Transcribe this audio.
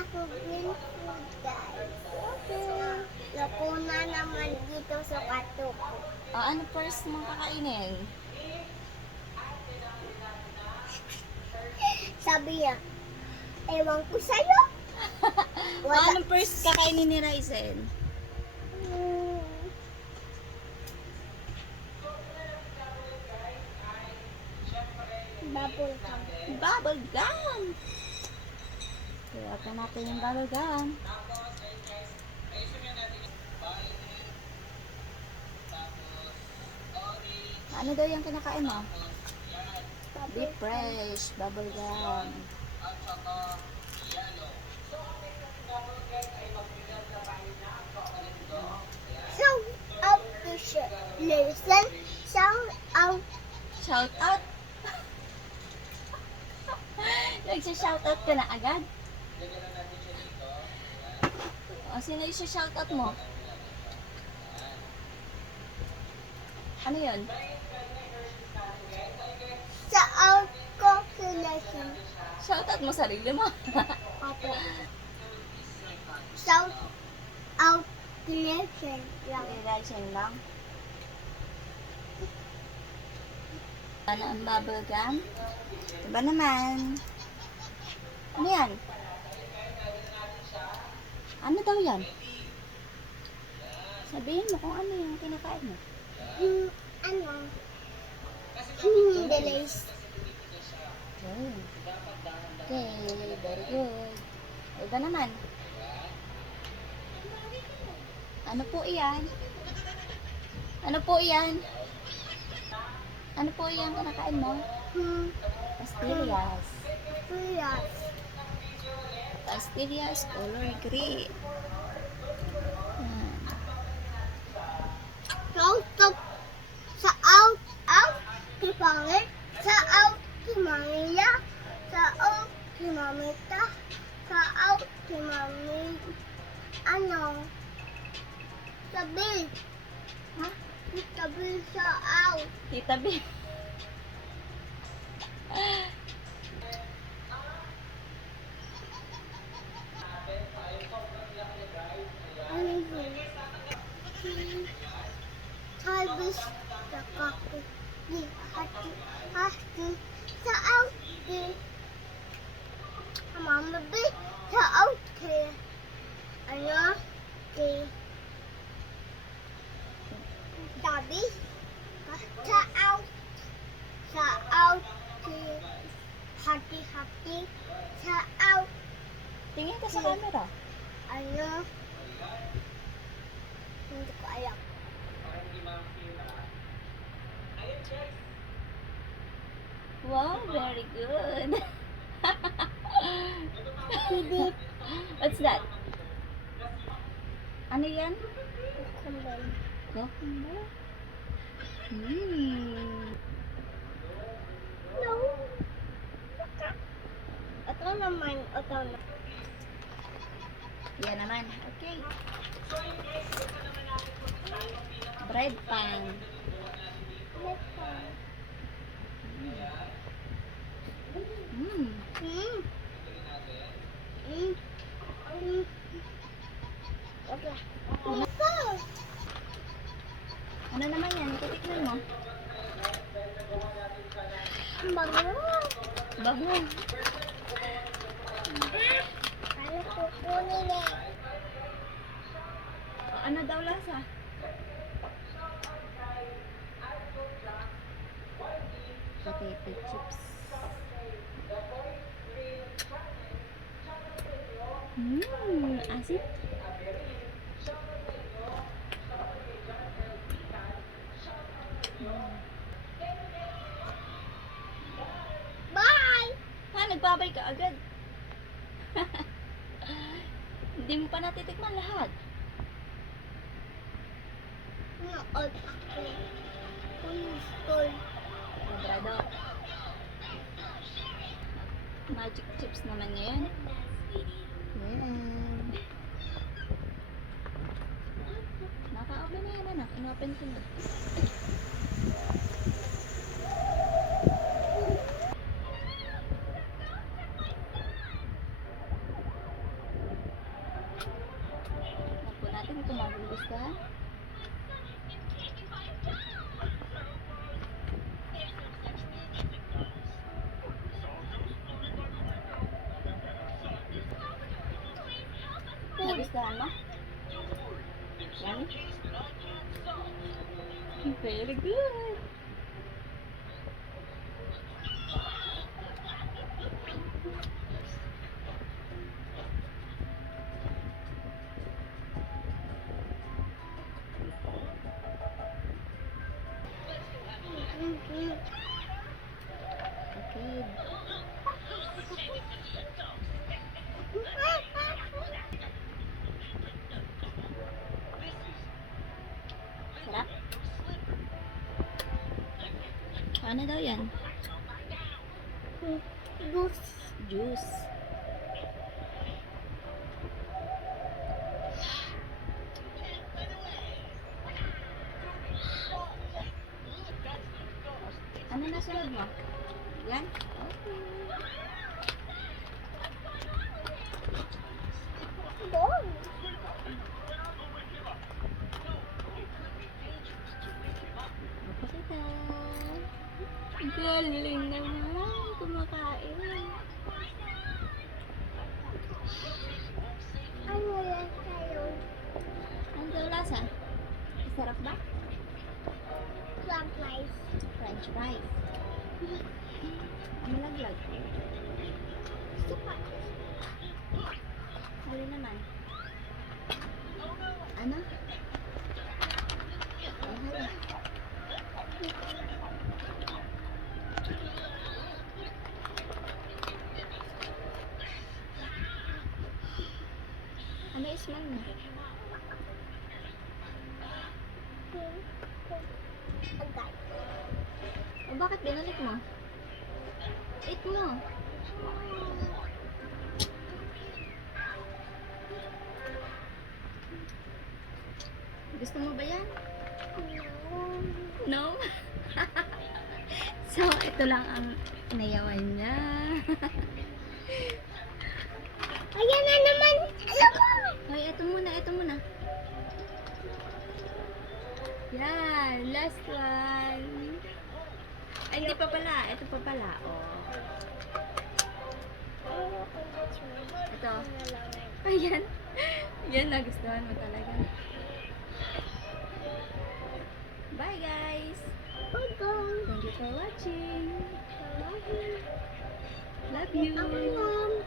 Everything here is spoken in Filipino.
ako green food, guys. Loko na naman dito sa kato ko. Ano first mong kakainin? Sabi niya, ewan ko sa'yo. Anong first kakainin ni Ryzen? Hmm. Bubble gum. Bubble gum! Kaya ka natin yung bubble gum. Ano daw yung kinakain mo? Deep fresh, bubble gum. Shout out to listen. Shout out. Shout out! Nagsha-shout out ka na agad? Sino yung shout out mo? Ano yun? Shout out ko si listen. Shout out mo sarili mo. Opo. Shout out to listen lang. Ryzen lang. Ano ang bubble gum? Diba naman? Ano yan? Ano daw yan? Sabihin mo kung ano yung kinakain mo. Ano? Delays. Oh. Okay, very good. Iba naman. Ano po iyan? Ano po iyan? Ano po iyan kinakain mo? Pastillas. Yes. Pastillas color green. Shout out sa out kay Pangit. Sa out kay Mamila. Sa out kay Mamita. Sa out kay Mami. Ano? Sabi. Ha? Sabi sa out. Tita B. Ano yun? Sabi sa kape. Di hati. Hati. Sa out kay Mama B. Sa out kay ano? Kay Sabi. Sa out. Sa out kay hati-hati. Sa out. Tingin ka sa camera. Ano? Hindi ko alam. Wow, very good. Hindi What's that? Ano yan? kumbay. Cucumber. Hmm. No. Ito naman. Ito na. Yan naman. Okay. Bread pan. Hmm. Okay. Ano naman yan? Titikman mo. Bango. Bago. Ano kukunin eh? Ano daw lasa? Potato chips. Asit. Bye! Nagbabay ka agad. Hindi mo pa natitikman lahat. Nood ako. Kunstol. Sobrado. Magic chips naman ngayon. Yan. Naka-open na yan, anak. In-open ko na. Nagugustuhan? Nagustuhan mo? Yan? Very good. Okay. Sarap. Ano daw yan? Juice. Ano na sunod mo? Yan? Okay. Dog. Papakita. Galing naman. Kumakain. Ano yan sa'yo? Ano daw lasa? Sarap ba? French fries. French fries. Malaglag. Gusto ka? Huli naman. Ano? Huli. Ano isman mo? Agad. O bakit binalik mo? Eat mo. Gusto mo ba yan? No? So, ito lang ang inayawan niya. Ayan na naman. Alam mo. Hoy, ito muna, ito muna. Yan, last one. Ay, hindi pa pala. Ito pa pala. Oh. Ito. Ayan. Yan, nagustuhan mo talaga. Bye, guys. Bye, guys. Thank you for watching. Love you. Love you. Mom.